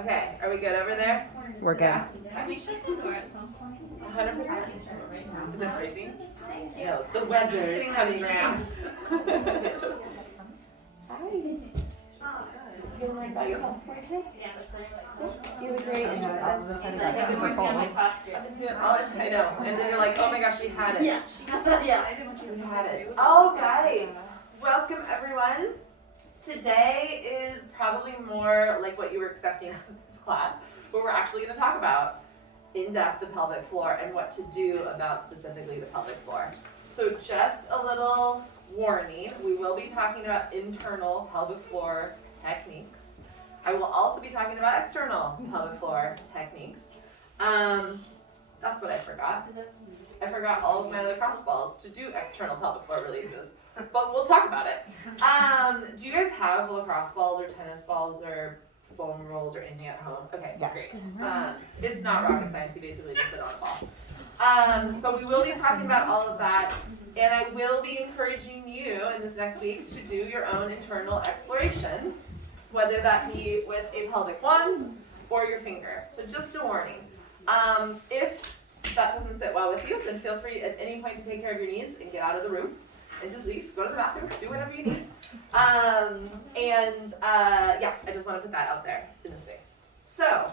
Okay, are we good over there? We're good. Yeah. Can we shut the door at some point? 100%. Is it freezing? No, the weather is coming around. Hi. Feeling like about your health right now? Yeah, that's like. You look great. I know, all of a sudden it I've got been super working on my cold. posture. I know. And then you're like, oh my gosh, we had it. Yeah. Yeah. We had it. All right. Welcome, everyone. Today is probably more like what you were expecting in this class, but we're actually going to talk about in depth the pelvic floor and what to do about specifically the pelvic floor. So just a little warning, we will be talking about internal pelvic floor techniques. I will also be talking about external pelvic floor techniques. That's what I forgot. I forgot all of my lacrosse balls to do external pelvic floor releases, but we'll talk about it. Do you guys have lacrosse balls or tennis balls or foam rolls or anything at home? Okay, Yes. great. It's not rocket science, you basically just sit on a ball. But we will be talking about all of that, and I will be encouraging you in this next week to do your own internal exploration, whether that be with a pelvic wand or your finger. So just a warning. If that doesn't sit well with you, then feel free at any point to take care of your needs and get out of the room and just leave, go to the bathroom, do whatever you need. Yeah, I just want to put that out there in the space. So,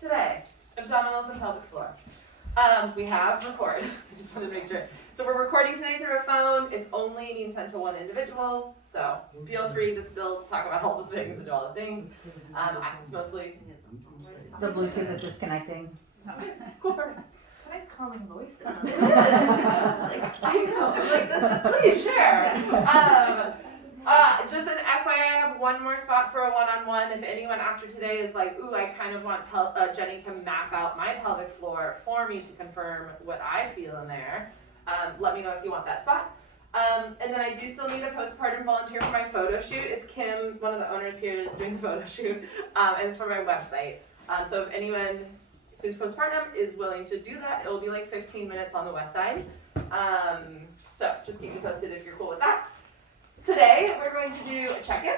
today, abdominals and pelvic floor. We have record. I just wanted to make sure. So we're recording today through a phone. It's only being sent to one individual. So feel free to still talk about all the things and do all the things. It's mostly The Bluetooth is disconnecting. cool, perfect. It's a nice calming voice. It is. I know. Like, please share. Just an FYI, I have one more spot for a one-on-one. If anyone after today is like, ooh, I kind of want Jenny to map out my pelvic floor for me to confirm what I feel in there, let me know if you want that spot. And then I do still need a postpartum volunteer for my photo shoot. It's Kim, one of the owners here, is doing the photo shoot, and it's for my website. So if anyone who's postpartum is willing to do that, it will be like 15 minutes on the west side. So just keep me posted if you're cool with that. Today, we're going to do a check-in.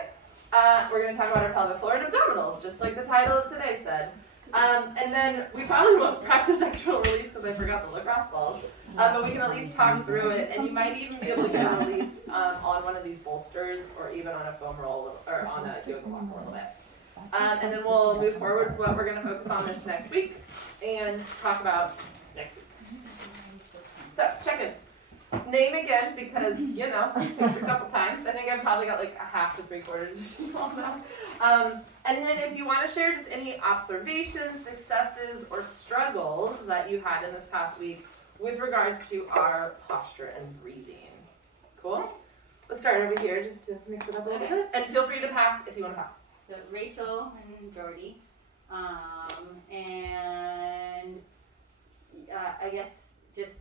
We're going to talk about our pelvic floor and abdominals, just like the title of today said. And then we probably won't practice external release because I forgot the lacrosse balls. But we can at least talk through it, and you might even be able to get a release on one of these bolsters or even on a foam roll or on a yoga block a little bit. And then we'll move forward with what we're going to focus on this next week and talk about next week. So, check-in. Name again because, you know, it takes a couple times. I think I've probably got like a half to 3/4 of that. And then if you want to share just any observations, successes, or struggles that you had in this past week with regards to our posture and breathing. Cool? Let's start over here just to mix it up a little bit. And feel free to pass if you want to pass. So Rachel and Jordy, and I guess just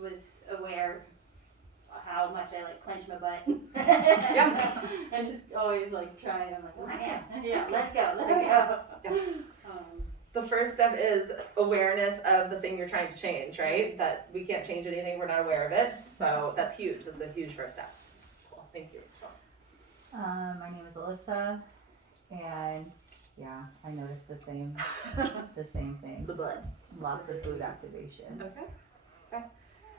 was aware how much I like clench my butt. Yeah. And just always like trying. I'm like, let go. The first step is awareness of the thing you're trying to change, right? That we can't change anything, we're not aware of it. So that's huge. That's a huge first step. Cool. Thank you. My name is Alyssa, and yeah, I noticed the same thing. The butt. Lots of glute activation. Okay.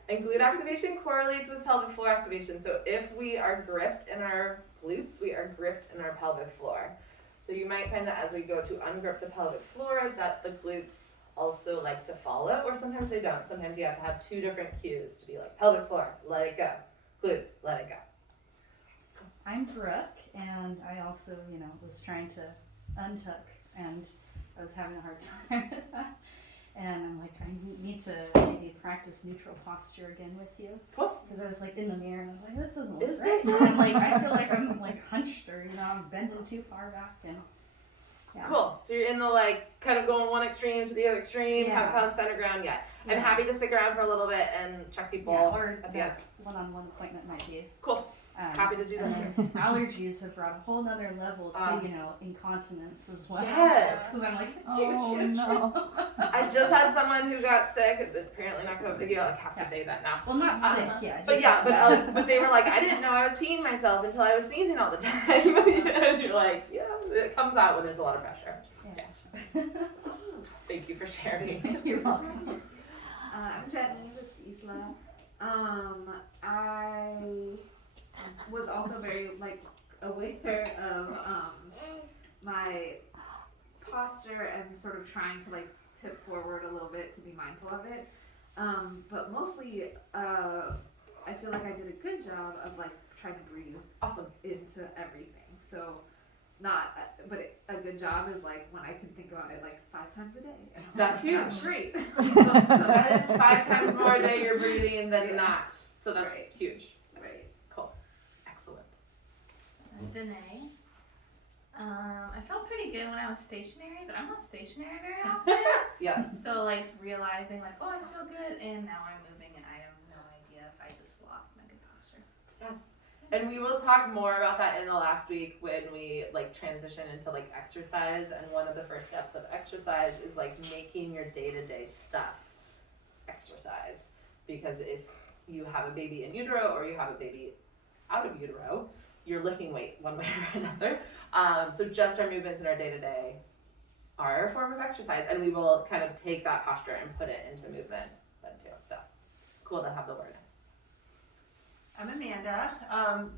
And glute activation correlates with pelvic floor activation. So if we are gripped in our glutes, we are gripped in our pelvic floor. So you might find that as we go to ungrip the pelvic floor, that the glutes also like to follow, or sometimes they don't. Sometimes you have to have two different cues to be like, pelvic floor, let it go. Glutes, let it go. I'm Brooke, and I also, was trying to untuck, and I was having a hard time with that. And I'm like, I need to maybe practice neutral posture again with you. Cool. Because I was like in the mirror, and I was like, this doesn't look Is right. this And like, I feel like I'm like hunched, or I'm bending too far back, and yeah. Cool. So you're in the like kind of going one extreme to the other extreme, Yeah. haven't found center ground yet. Yeah. I'm happy to stick around for a little bit and check people or at the end. that one-on-one appointment might be. Cool. Happy to do that. And then allergies have brought a whole nother level to, incontinence as well. Yes. Because I'm like, Oh, no. I just had someone who got sick. Apparently not COVID. You have to say that now. well, not sick, yeah. But just- yeah, but they were like, I didn't know I was peeing myself until I was sneezing all the time. And you're like, yeah, It comes out when there's a lot of pressure. Yes. Thank you for sharing. You're welcome. I'm Jenny Putt. I was also very like aware of my posture and sort of trying to like tip forward a little bit to be mindful of it. But mostly, I feel like I did a good job of like trying to breathe Awesome. into everything. So not, but a good job is like when I can think about it like 5 times a day. And I'm That's like, huge. That's great. So that is 5 times more a day you're breathing than not. So that's Right. huge. Right. Cool. Excellent. Danae. I felt pretty good when I was stationary, but I'm not stationary very often. Yes. So like realizing like, oh, I feel good, and now I'm moving, and I have no idea if I just lost my good posture. Yes. And we will talk more about that in the last week when we like transition into like exercise. And one of the first steps of exercise is like making your day-to-day stuff exercise. Because if you have a baby in utero or you have a baby out of utero, you're lifting weight one way or another. So just our movements in our day-to-day are a form of exercise, and we will kind of take that posture and put it into movement then too. So cool to have the awareness. I'm Amanda.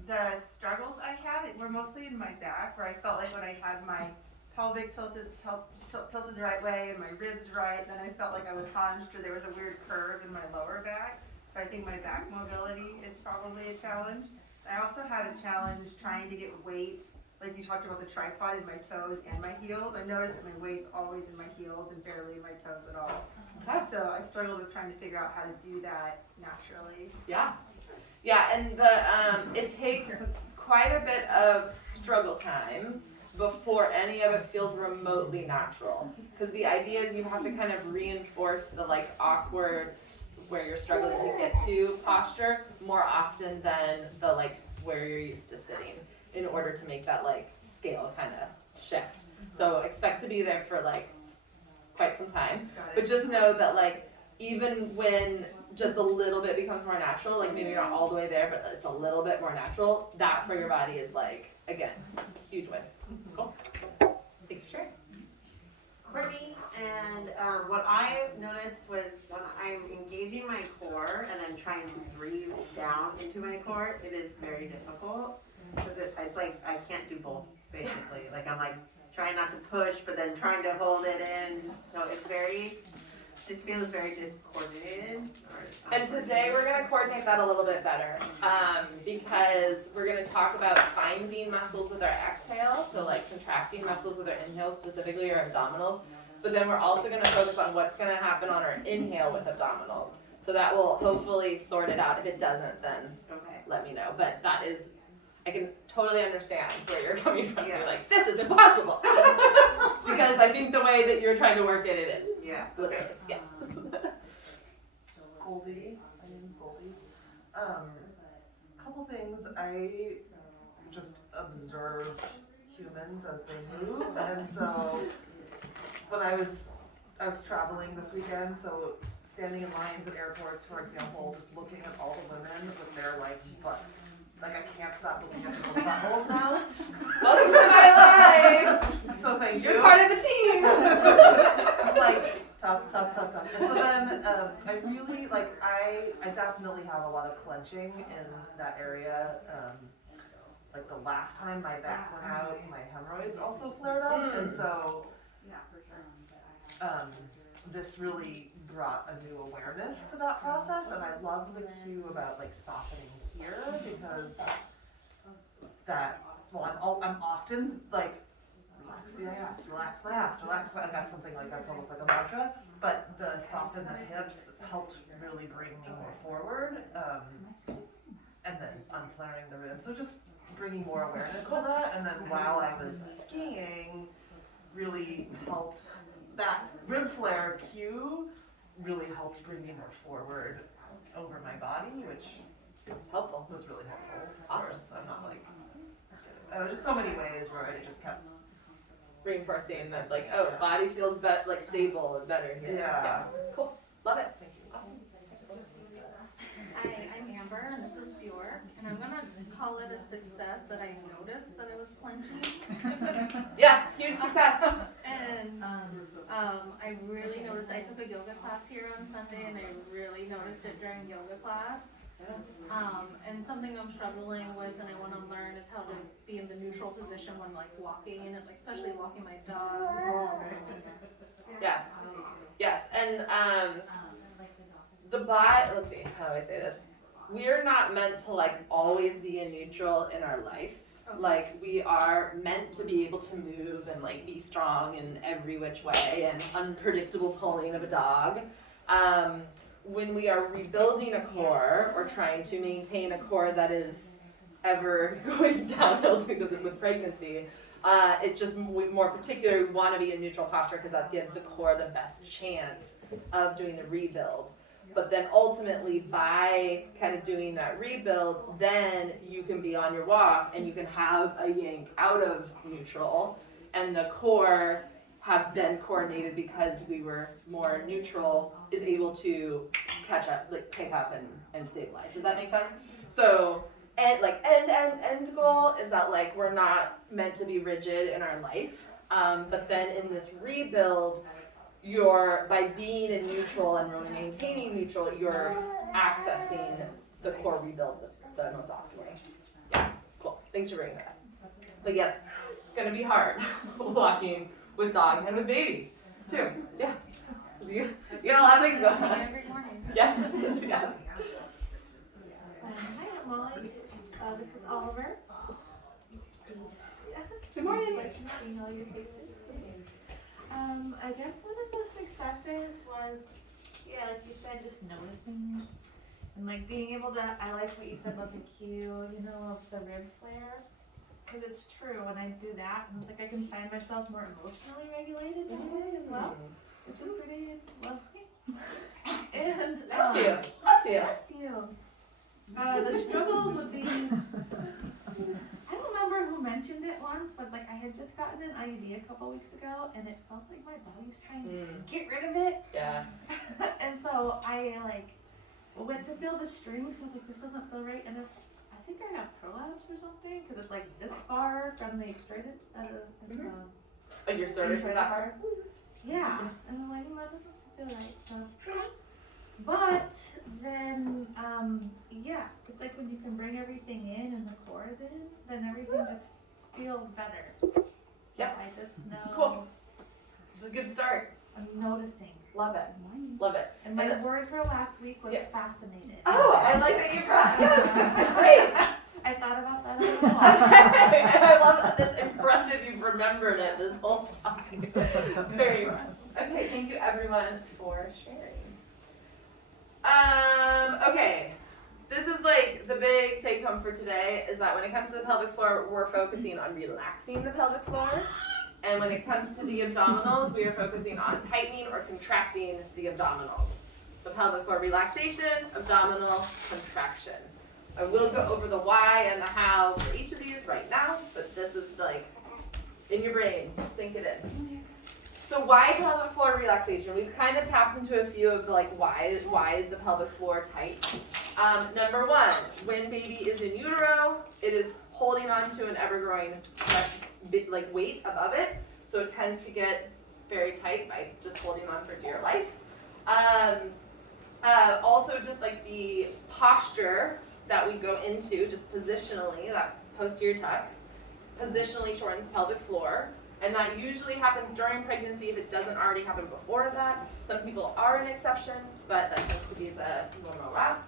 The struggles I had were mostly in my back, where I felt like when I had my pelvic tilted the right way and my ribs right, then I felt like I was hunched, or there was a weird curve in my lower back. So I think my back mobility is probably a challenge. I also had a challenge trying to get weight, like you talked about the tripod in my toes and my heels. I noticed that my weight's always in my heels and barely in my toes at all. Okay. So I struggled with trying to figure out how to do that naturally. Yeah. Yeah, and it takes quite a bit of struggle time before any of it feels remotely natural. Because the idea is you have to kind of reinforce the like awkward where you're struggling to get to posture more often than the like where you're used to sitting in order to make that like scale kind of shift. So expect to be there for like quite some time. But just know that like even when just a little bit becomes more natural, like maybe you're not all the way there, but it's a little bit more natural, that for your body is like, again, huge win. Cool. Thanks for sharing. Courtney, and what I noticed was when I'm engaging my core and then trying to breathe down into my core, it is very difficult because it's like I can't do both basically. Like I'm like trying not to push, but then trying to hold it in. So it's just feels very discoordinated. And today we're going to coordinate that a little bit better because we're going to talk about finding muscles with our exhale, so like contracting muscles with our inhale, specifically our abdominals, but then we're also going to focus on what's going to happen on our inhale with abdominals. So that will hopefully sort it out. If it doesn't, then let me know. But that is, I can totally understand where you're coming from. Yeah. You're like, this is impossible. Because I think the way that you're trying to work it, it is. Yeah. Literally, yeah. Goldie, my name's Goldie. Couple things. I just observe humans as they move, and so when I was traveling this weekend, so standing in lines at airports, for example, just looking at all the women with their like butts. Like I can't stop looking at people's buttholes now. Welcome to my life. So thank you. You're part of the team. Like tough. And so then I really like I definitely have a lot of clenching in that area. Like the last time my back went out, my hemorrhoids also flared up, and so this really brought a new awareness to that process, and I loved the cue about like softening here because that I'm often like relax the ass, relax my ass, relax my, I got something like that's almost like a mantra, but the soften the hips helped really bring me more forward, and then unflaring the ribs, so just bringing more awareness to that. And then while I was skiing really helped, that rib flare cue really helped bring me more forward over my body, which It's helpful. was really helpful. Of Awesome. course, I'm not like, just so many ways where I just kept Reinforcing that, like, oh, body feels like stable and better here. Yeah. Cool. Love it. Thank you. Awesome. Hi, I'm Amber, and this is Bjork, and I'm gonna call it a success that I noticed that I was clenching. Yes, huge success. And I really noticed, I took a yoga class here on Sunday and I really noticed it during yoga class. And something I'm struggling with and I want to learn is how to be in the neutral position when like walking and like especially walking my dog. Yes. Yes. And let's see, how do I say this? We're not meant to like always be in neutral in our life. Like we are meant to be able to move and like be strong in every which way and unpredictable pulling of a dog. When we are rebuilding a core or trying to maintain a core that is ever going downhill because with pregnancy, it's just more particular, we want to be in neutral posture because that gives the core the best chance of doing the rebuild. But then ultimately by kind of doing that rebuild, then you can be on your walk and you can have a yank out of neutral and the core have been coordinated because we were more neutral is able to catch up, like pick up and stabilize. Does that make sense? So end goal is that like we're not meant to be rigid in our life. But then in this rebuild, by being in neutral and really maintaining neutral, you're accessing the core rebuild the most optimally. Yeah, cool. Thanks for bringing that up. But yes, it's gonna be hard walking with dog and with baby too. Yeah. You got a lot of things going on. Every morning. Yeah. Yeah. Hi, I'm Molly. This is Oliver. Good morning. Like seeing all your faces. I guess one of the successes was, yeah, like you said, just noticing and like being able to. I like what you said about the cue, of the rib flare, because it's true. When I do that, and it's like I can find myself more emotionally regulated that way as well, which is pretty lovely. And Bless you. bless you. The struggles would be. I don't remember who mentioned it once, but like I had just gotten an IUD a couple weeks ago, and it felt like my body's trying to get rid of it. Yeah. And so I went to feel the strings. I was like, this doesn't feel right, and I think I have prolapse or something because it's like this far from the extruded. Like your cervix is that far? Yeah, and I'm like, that doesn't feel right. So. But then, it's like when you can bring everything in and the core is in, then everything just feels better. So Yes. I just know. Cool. This is a good start. I'm noticing. Love it. Love it. And my word for last week was fascinated. Oh, I like that you brought. Yes. Great. I thought about that a little while. Okay. And I love that. That's impressive. You've remembered it this whole time. Very impressive. Okay. Thank you, everyone, for sharing. Okay, this is like the big take home for today is that when it comes to the pelvic floor, we're focusing on relaxing the pelvic floor. And when it comes to the abdominals, we are focusing on tightening or contracting the abdominals. So pelvic floor relaxation, abdominal contraction. I will go over the why and the how for each of these right now, but this is like in your brain, sink it in. So why pelvic floor relaxation? We've kind of tapped into a few of the why is the pelvic floor tight? Number one, when baby is in utero, it is holding on to an ever-growing weight above it, so it tends to get very tight by just holding on for dear life. Also, just like the posture that we go into, just positionally, that posterior tuck, positionally shortens pelvic floor. And that usually happens during pregnancy if it doesn't already happen before that. Some people are an exception, but that tends to be the normal route.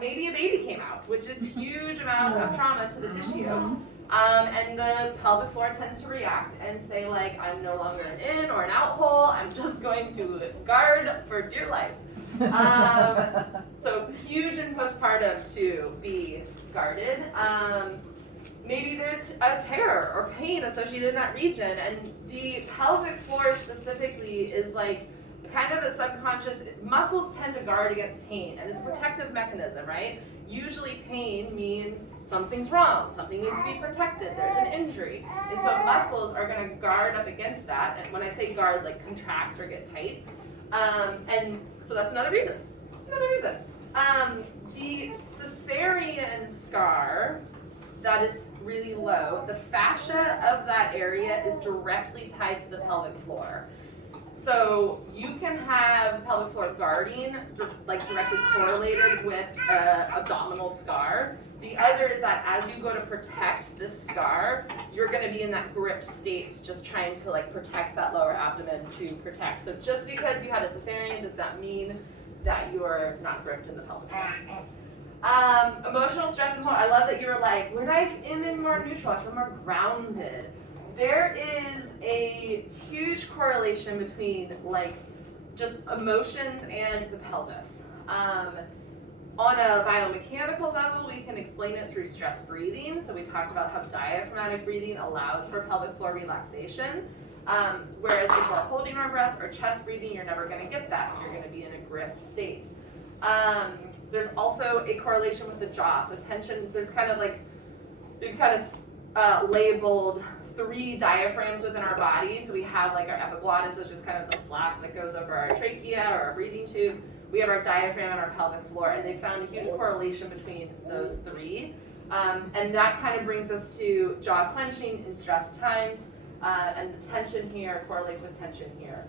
Maybe a baby came out, which is a huge amount of trauma to the tissue. And the pelvic floor tends to react and say like, I'm no longer an in or an out hole, I'm just going to guard for dear life. So huge in postpartum to be guarded. Maybe there's a tear or pain associated in that region, and the pelvic floor specifically is like kind of a subconscious, muscles tend to guard against pain, and it's a protective mechanism, right? Usually pain means something's wrong, something needs to be protected, there's an injury, and so muscles are going to guard up against that, and when I say guard, like contract or get tight, and so that's another reason. The cesarean scar that is really low, the fascia of that area is directly tied to the pelvic floor. So you can have pelvic floor guarding directly correlated with abdominal scar. The other is that as you go to protect this scar, you're going to be in that gripped state, just trying to like protect that lower abdomen to protect. So just because you had a cesarean does not mean that you're not gripped in the pelvic floor. Emotional stress and hormone. I love that you were like, when I am in more neutral, I feel more grounded. There is a huge correlation between like just emotions and the pelvis. On a biomechanical level, we can explain it through stress breathing. So we talked about how diaphragmatic breathing allows for pelvic floor relaxation. Whereas if we're holding our breath or chest breathing, you're never going to get that. So you're going to be in a gripped state. There's also a correlation with the jaw. So tension, there's kind of like, we've kind of labeled 3 diaphragms within our body. So we have like our epiglottis, which is kind of the flap that goes over our trachea or our breathing tube. We have our diaphragm and our pelvic floor, and they found a huge correlation between those 3. And that kind of brings us to jaw clenching in stress times, and the tension here correlates with tension here.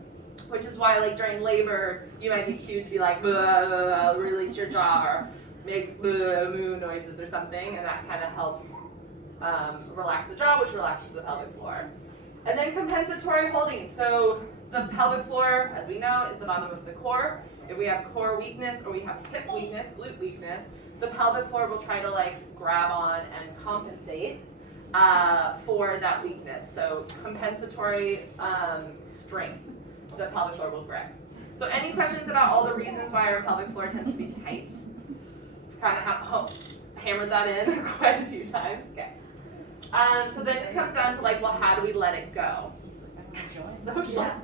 Which is why, like during labor, you might be cued to be like, blah, blah, blah, release your jaw, or make blah, moo noises or something, and that kind of helps relax the jaw, which relaxes the pelvic floor. And then compensatory holding. So the pelvic floor, as we know, is the bottom of the core. If we have core weakness or we have hip weakness, glute weakness, the pelvic floor will try to like grab on and compensate for that weakness. So compensatory strength, the pelvic floor will grip. So any questions about all the reasons why our pelvic floor tends to be tight? Kind of hammered that in quite a few times. Okay. So then it comes down to like, well, how do we let it go?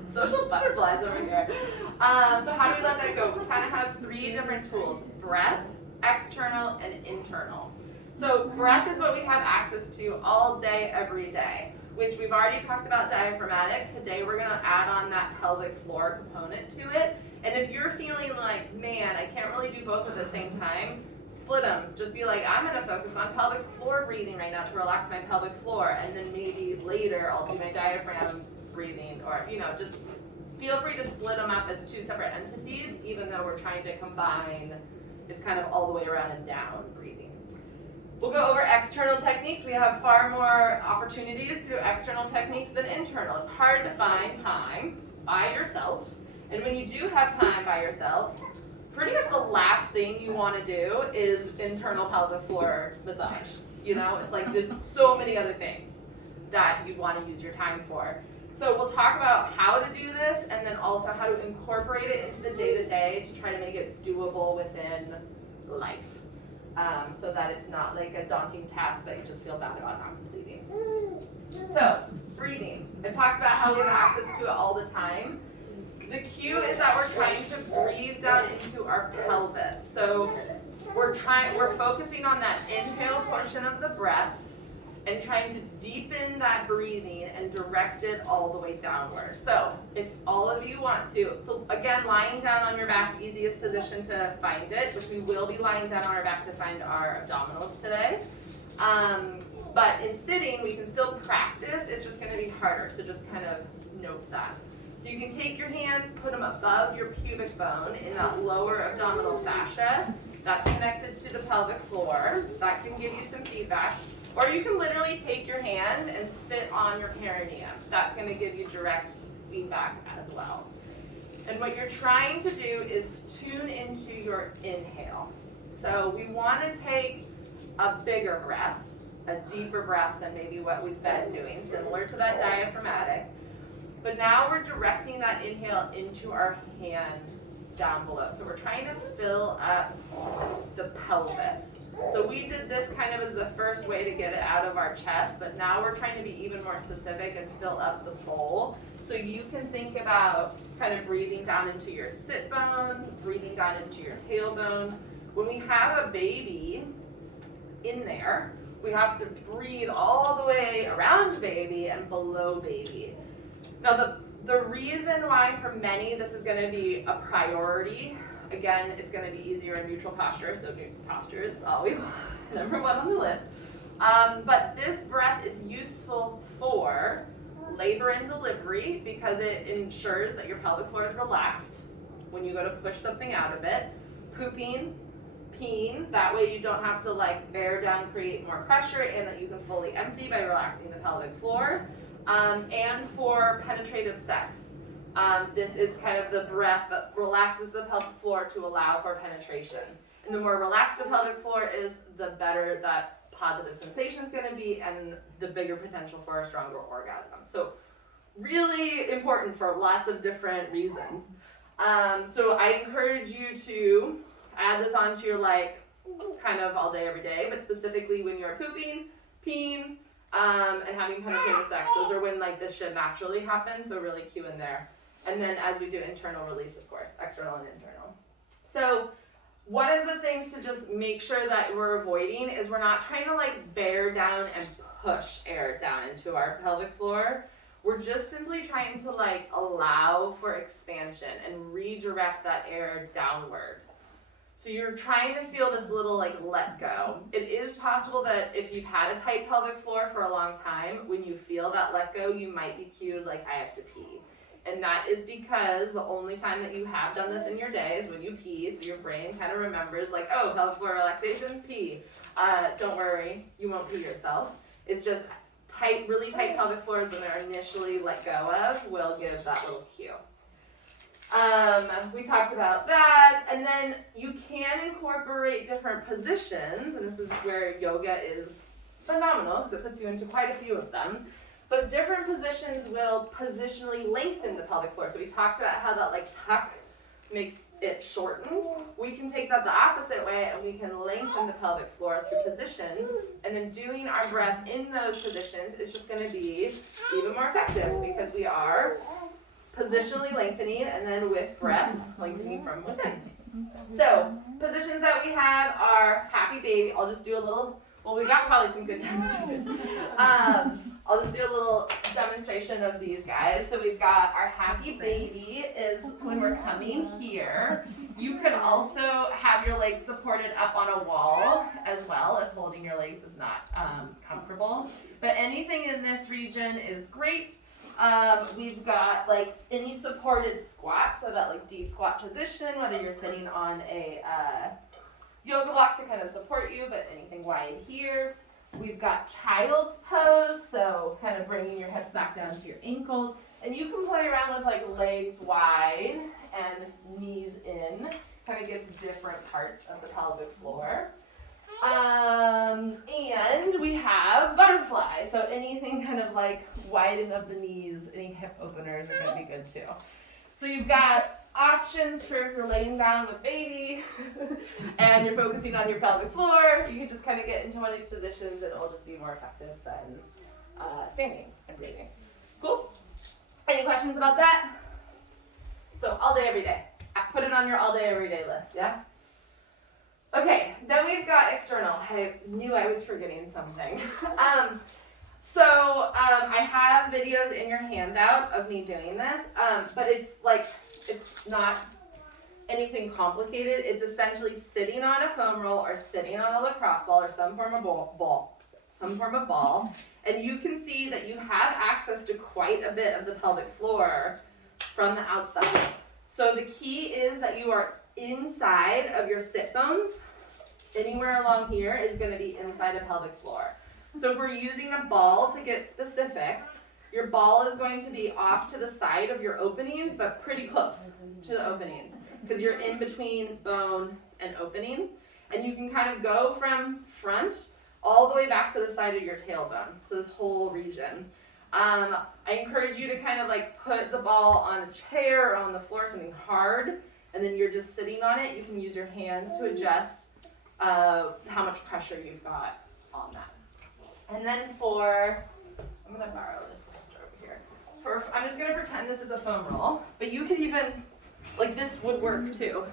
Social butterflies over here. So how do we let that go? We kind of have 3 different tools: breath, external, and internal. So breath is what we have access to all day, every day, which we've already talked about diaphragmatic. Today we're going to add on that pelvic floor component to it. And if you're feeling like, man, I can't really do both at the same time, split them. Just be like, I'm going to focus on pelvic floor breathing right now to relax my pelvic floor, and then maybe later I'll do my diaphragm breathing, or just feel free to split them up as 2 separate entities, even though we're trying to combine. It's kind of all the way around and down breathing. We'll go over external techniques. We have far more opportunities to do external techniques than internal. It's hard to find time by yourself, and when you do have time by yourself, pretty much the last thing you want to do is internal pelvic floor massage. It's like there's so many other things that you want to use your time for. So we'll talk about how to do this, and then also how to incorporate it into the day-to-day to try to make it doable within life, so that it's not like a daunting task that you just feel bad about not completing. So breathing. I talked about how we have access to it all the time. The cue is that we're trying to breathe down into our pelvis. So we're focusing on that inhale portion of the breath, and trying to deepen that breathing and direct it all the way downward. So if all of you want to, so again, lying down on your back, easiest position to find it, which we will be lying down on our back to find our abdominals today. But in sitting, we can still practice, it's just gonna be harder, so just kind of note that. So you can take your hands, put them above your pubic bone in that lower abdominal fascia. That's connected to the pelvic floor. That can give you some feedback. Or you can literally take your hand and sit on your perineum. That's going to give you direct feedback as well. And what you're trying to do is tune into your inhale. So we want to take a bigger breath, a deeper breath than maybe what we've been doing, similar to that diaphragmatic. But now we're directing that inhale into our hands down below. So we're trying to fill up the pelvis. So we did this kind of as the first way to get it out of our chest, but now we're trying to be even more specific and fill up the bowl. So you can think about kind of breathing down into your sit bones, breathing down into your tailbone. When we have a baby in there, we have to breathe all the way around baby and below baby. Now the reason why for many this is going to be a priority, again, it's going to be easier in neutral posture, so neutral posture is always number 1 on the list. But this breath is useful for labor and delivery because it ensures that your pelvic floor is relaxed when you go to push something out of it. Pooping, peeing, that way you don't have to like bear down, create more pressure, and that you can fully empty by relaxing the pelvic floor. And for penetrative sex. This is kind of the breath that relaxes the pelvic floor to allow for penetration. And the more relaxed the pelvic floor is, the better that positive sensation is going to be and the bigger potential for a stronger orgasm. So really important for lots of different reasons. So I encourage you to add this onto your like kind of all day, every day, but specifically when you're pooping, peeing, and having penetrative sex. Those are when like this should naturally happen, so really cue in there. And then as we do internal release, of course, external and internal. So one of the things to just make sure that we're avoiding is we're not trying to like bear down and push air down into our pelvic floor. We're just simply trying to like allow for expansion and redirect that air downward. So you're trying to feel this little like let go. It is possible that if you've had a tight pelvic floor for a long time, when you feel that let go, you might be cued like I have to pee. And that is because the only time that you have done this in your day is when you pee, so your brain kind of remembers like, oh, pelvic floor relaxation, pee. Don't worry, you won't pee yourself. It's just tight, really tight pelvic floors when they're initially let go of will give that little cue. We talked about that, and then you can incorporate different positions, and this is where yoga is phenomenal because it puts you into quite a few of them. But different positions will positionally lengthen the pelvic floor. So we talked about how that like tuck makes it shortened. We can take that the opposite way and we can lengthen the pelvic floor through positions. And then doing our breath in those positions is just going to be even more effective because we are positionally lengthening and then with breath lengthening from within. So positions that we have are happy baby. I'll just do a little, well, we got probably some good demonstrators. I'll just do a little demonstration of these guys. So we've got our happy baby is when we're coming here. You can also have your legs supported up on a wall as well if holding your legs is not comfortable. But anything in this region is great. We've got like any supported squat, so that like deep squat position, whether you're sitting on a yoga block to kind of support you, but anything wide here. We've got child's pose, so kind of bringing your hips back down to your ankles. And you can play around with like legs wide and knees in. Kind of gets different parts of the pelvic floor. And we have butterfly. So anything kind of like widen of the knees, any hip openers are going to be good too. So you've got options for if you're laying down with baby and you're focusing on your pelvic floor. You can just kind of get into one of these positions and it'll just be more effective than standing and breathing. Cool? Any questions about that? So all day, every day. Put it on your all day, every day list, yeah? Okay, then we've got external. I knew I was forgetting something. I have videos in your handout of me doing this, but it's not anything complicated. It's essentially sitting on a foam roll or sitting on a lacrosse ball or some form of ball, and you can see that you have access to quite a bit of the pelvic floor from the outside. So the key is that you are inside of your sit bones. Anywhere along here is going to be inside of pelvic floor. So if we're using a ball to get specific, your ball is going to be off to the side of your openings, but pretty close to the openings because you're in between bone and opening. And you can kind of go from front all the way back to the side of your tailbone. So this whole region. I encourage you to kind of like put the ball on a chair or on the floor, something hard, and then you're just sitting on it. You can use your hands to adjust how much pressure you've got on that. And then I'm gonna borrow this poster over here. I'm just gonna pretend this is a foam roll, but you could even, like this would work too.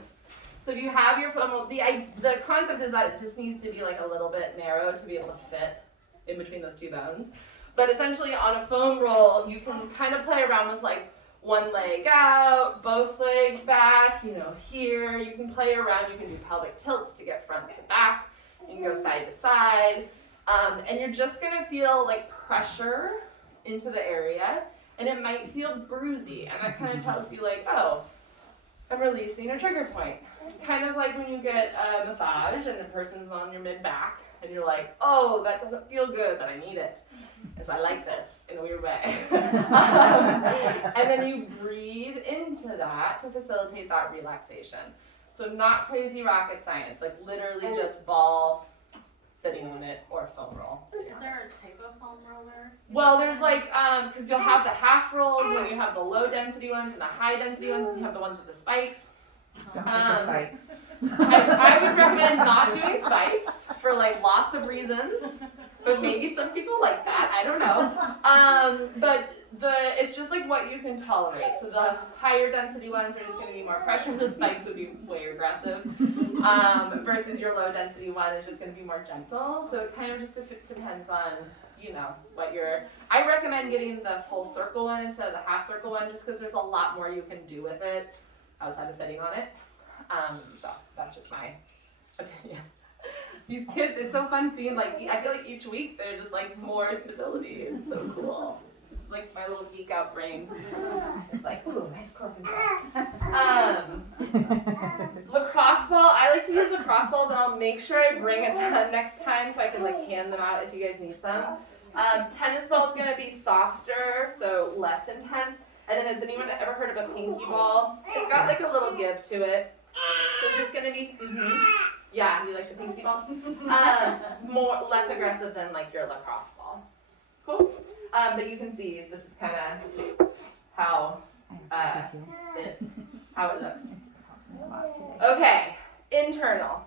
So if you have your foam roll, the concept is that it just needs to be like a little bit narrow to be able to fit in between those two bones. But essentially on a foam roll, you can kind of play around with like one leg out, both legs back, here. You can play around, you can do pelvic tilts to get front to back. You can go side to side. And you're just gonna feel like pressure into the area, and it might feel bruisey, and that kind of tells you like, oh, I'm releasing a trigger point. Kind of like when you get a massage and the person's on your mid-back, and you're like, oh, that doesn't feel good, but I need it, because I like this in a weird way. And then you breathe into that to facilitate that relaxation. So not crazy rocket science, like literally just ball, sitting on it, or foam roll. Is there a type of foam roller? Well, there's like, because you'll have the half rolls, and you have the low density ones and the high density ones, and you have the ones with the spikes. I would recommend not doing spikes for like lots of reasons, but maybe some people like that, I don't know. But it's just like what you can tolerate. So the higher density ones are just going to be more pressure. The spikes would be way aggressive, versus your low density one is just going to be more gentle. So it kind of just depends on, you know, what I recommend getting the full circle one instead of the half circle one, just because there's a lot more you can do with it outside of sitting on it. So that's just my opinion. These kids, it's so fun seeing, like, I feel like each week they're just like more stability. It's so cool. It's like my little geek out brain. It's like, ooh, nice core control. Lacrosse ball, I like to use lacrosse balls, and I'll make sure I bring a ton next time so I can like hand them out if you guys need some. Tennis ball is gonna be softer, so less intense. And then has anyone ever heard of a pinky ball? It's got like a little give to it. So it's just gonna be, yeah, you like the pinky balls? Less aggressive than like your lacrosse ball. Cool. But you can see this is kind of how it looks. Okay, internal.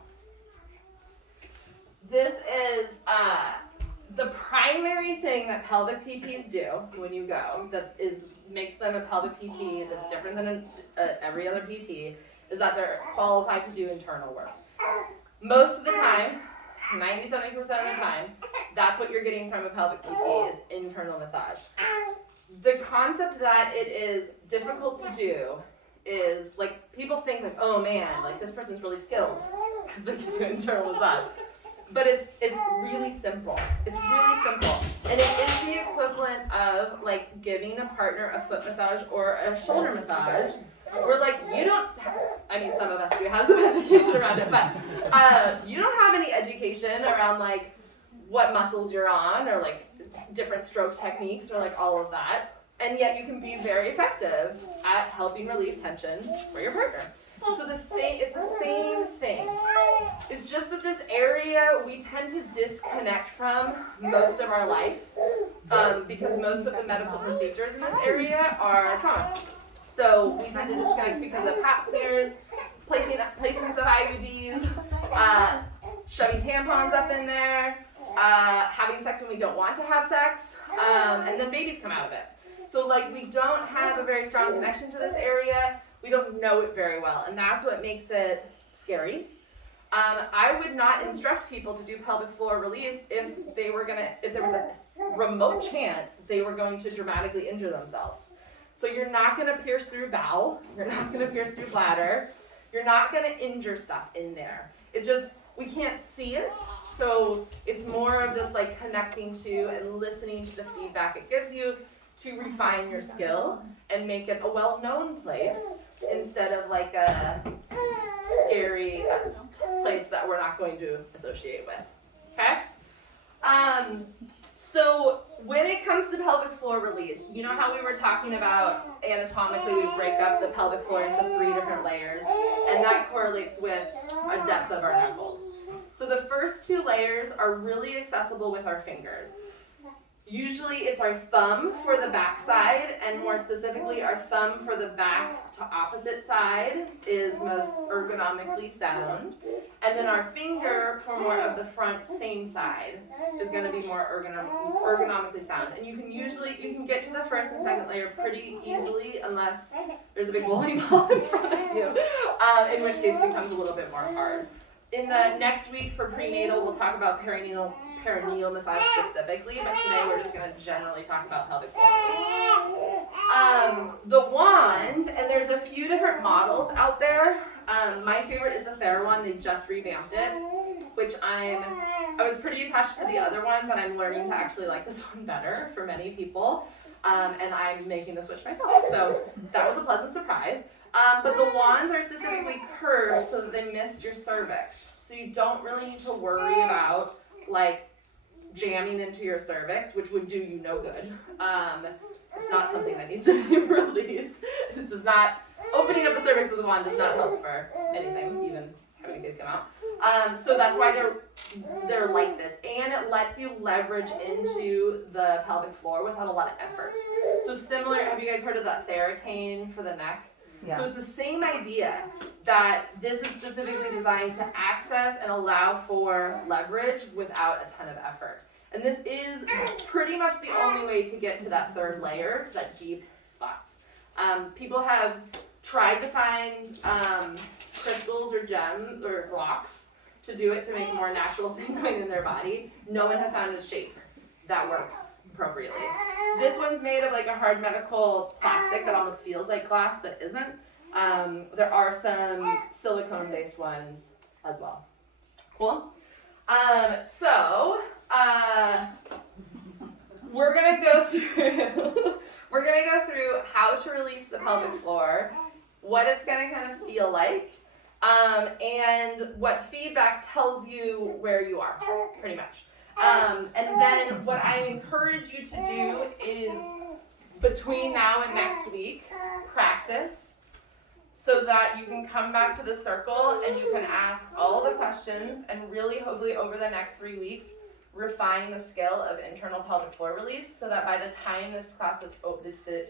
This is the primary thing that pelvic PTs do when you go that makes them a pelvic PT that's different than every other PT is that they're qualified to do internal work. Most of the time, 90-70% of the time, that's what you're getting from a pelvic PT is internal massage. The concept that it is difficult to do is like people think like, oh man, like this person's really skilled because they can do internal massage. But it's really simple. It's really simple. And it is the equivalent of like giving a partner a foot massage or a shoulder massage. Where like you don't, I mean some of us do have some education around it, but you don't have any education around like what muscles you're on or like different stroke techniques or like all of that. And yet you can be very effective at helping relieve tension for your partner. So it's the same thing. It's just that this area we tend to disconnect from most of our life because most of the medical procedures in this area are trauma. So we tend to disconnect because of pap smears, placements of IUDs, shoving tampons up in there, having sex when we don't want to have sex, and then babies come out of it. So like we don't have a very strong connection to this area. We don't know it very well, and that's what makes it scary. I would not instruct people to do pelvic floor release if there was a remote chance that they were going to dramatically injure themselves. So you're not going to pierce through bowel, you're not going to pierce through bladder, you're not going to injure stuff in there. It's just, we can't see it, so it's more of this like connecting to and listening to the feedback it gives you to refine your skill and make it a well-known place instead of like a scary place that we're not going to associate with, okay? So when it comes to pelvic floor release, you know how we were talking about anatomically we break up the pelvic floor into 3 different layers, and that correlates with a depth of our knuckles. So the first 2 layers are really accessible with our fingers. Usually it's our thumb for the back side, and more specifically our thumb for the back to opposite side is most ergonomically sound. And then our finger for more of the front same side is going to be more ergonomically sound. And you can get to the first and second layer pretty easily unless there's a big bowling ball in front of you, in which case it becomes a little bit more hard. In the next week for prenatal, we'll talk about perineal massage specifically, but today we're just going to generally talk about pelvic floor. The wand, and there's a few different models out there. My favorite is the Thera one. They just revamped it, which I was pretty attached to the other one, but I'm learning to actually like this one better for many people. And I'm making the switch myself. So that was a pleasant surprise. But the wands are specifically curved so that they miss your cervix. So you don't really need to worry about like jamming into your cervix, which would do you no good. It's not something that needs to be released. It does not, opening up the cervix with a wand does not help for anything, even having a kid come out. So that's why they're like this. And it lets you leverage into the pelvic floor without a lot of effort. So similar, have you guys heard of that Theracane for the neck? Yeah. So it's the same idea that this is specifically designed to access and allow for leverage without a ton of effort. And this is pretty much the only way to get to that third layer, to that deep spots. People have tried to find crystals or gems or rocks to do it to make a more natural thing going in their body. No one has found a shape that works appropriately. This one's made of like a hard medical plastic that almost feels like glass but isn't. There are some silicone-based ones as well. Cool. So we're gonna go through how to release the pelvic floor, what it's gonna kind of feel like, and what feedback tells you where you are, pretty much. And then what I encourage you to do is between now and next week, practice so that you can come back to the circle and you can ask all the questions and really hopefully over the next 3 weeks refine the skill of internal pelvic floor release so that by the time this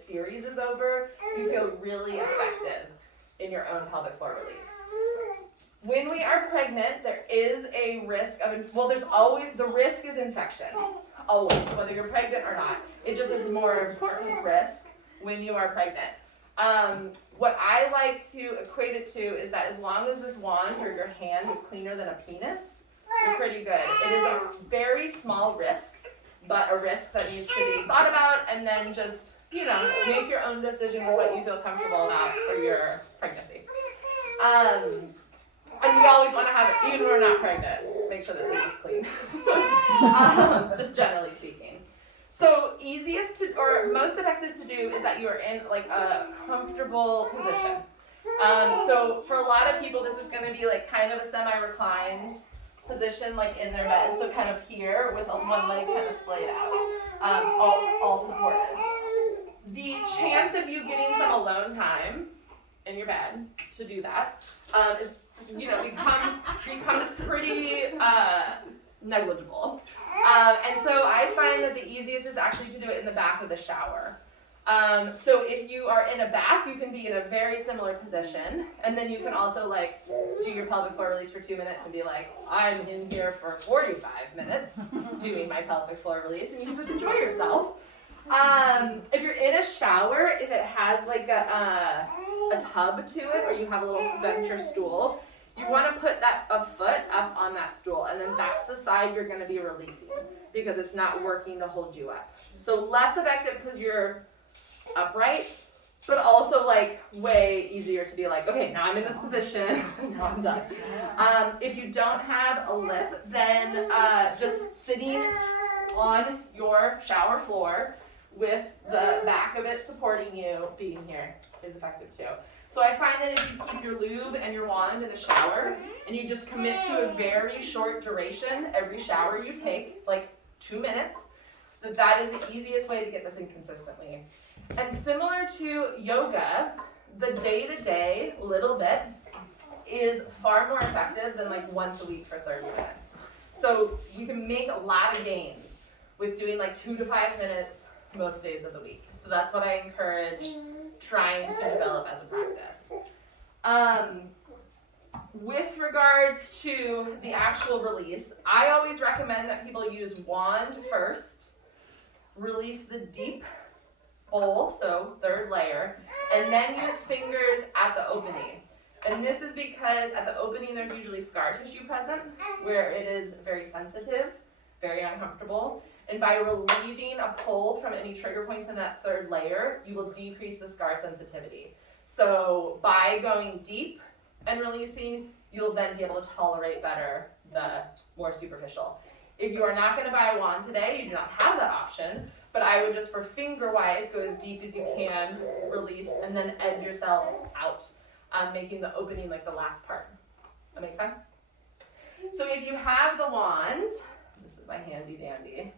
series is over, you feel really effective in your own pelvic floor release. When we are pregnant, there is a risk of, the risk is infection, always, whether you're pregnant or not. It just is a more important risk when you are pregnant. What I like to equate it to is that as long as this wand or your hand is cleaner than a penis, you're pretty good. It is a very small risk, but a risk that needs to be thought about and then just, make your own decision with what you feel comfortable about for your pregnancy. And we always want to have it, even when we're not pregnant, make sure that this is clean. Just generally speaking. So easiest to, or most effective to do is that you are in like a comfortable position. So for a lot of people, this is going to be like kind of a semi-reclined position, like in their bed. So kind of here with one leg kind of splayed out, all supported. The chance of you getting some alone time in your bed to do that is, becomes pretty negligible. And so I find that the easiest is actually to do it in the back of the shower. So if you are in a bath, you can be in a very similar position, and then you can also like do your pelvic floor release for 2 minutes and be like, I'm in here for 45 minutes doing my pelvic floor release, and you can just enjoy yourself. If you're in a shower, if it has like a tub to it, or you have a little venture stool, you want to put a foot up on that stool, and then that's the side you're going to be releasing because it's not working to hold you up. So less effective because you're upright, but also like way easier to be like, okay, now I'm in this position, now I'm done. If you don't have a lip, then just sitting on your shower floor with the back of it supporting you being here is effective too. So I find that if you keep your lube and your wand in the shower and you just commit to a very short duration every shower you take, like 2 minutes, that is the easiest way to get this in consistently. And similar to yoga, the day-to-day little bit is far more effective than like once a week for 30 minutes. So you can make a lot of gains with doing like 2 to 5 minutes most days of the week. So that's what I encourage trying to develop as a practice. With regards to the actual release, I always recommend that people use wand first, release the deep bowl, so third layer, and then use fingers at the opening. And this is because at the opening there's usually scar tissue present where it is very sensitive, very uncomfortable. And by relieving a pull from any trigger points in that third layer, you will decrease the scar sensitivity. So by going deep and releasing, you'll then be able to tolerate better the more superficial. If you are not going to buy a wand today, you do not have that option, but I would just for finger-wise go as deep as you can, release, and then edge yourself out, making the opening like the last part. That make sense? So if you have the wand, this is my handy dandy,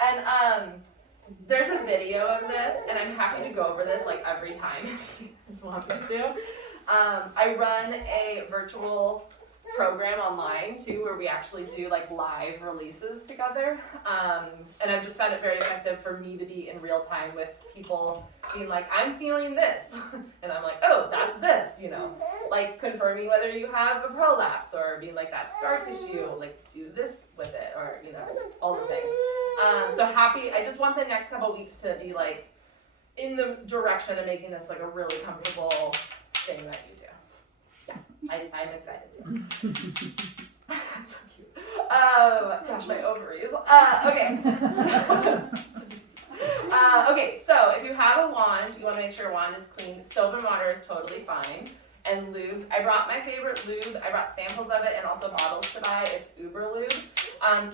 and there's a video of this, and I'm happy to go over this like every time if you just want me to. I run a virtual program online too, where we actually do like live releases together, and I've just found it very effective for me to be in real time with people being like, I'm feeling this, and I'm like, oh, that's this, you know, like confirming whether you have a prolapse, or being like, that scar tissue, like do this with it, or you know, all the things. So happy, I just want the next couple weeks to be like in the direction of making this like a really comfortable thing that you do. Yeah, I'm excited too. So cute. Gosh, my ovaries. Okay. Okay, so if you have a wand, you want to make sure your wand is clean. Soap and water is totally fine. And lube. I brought my favorite lube. I brought samples of it and also bottles to buy. It's Uber Lube.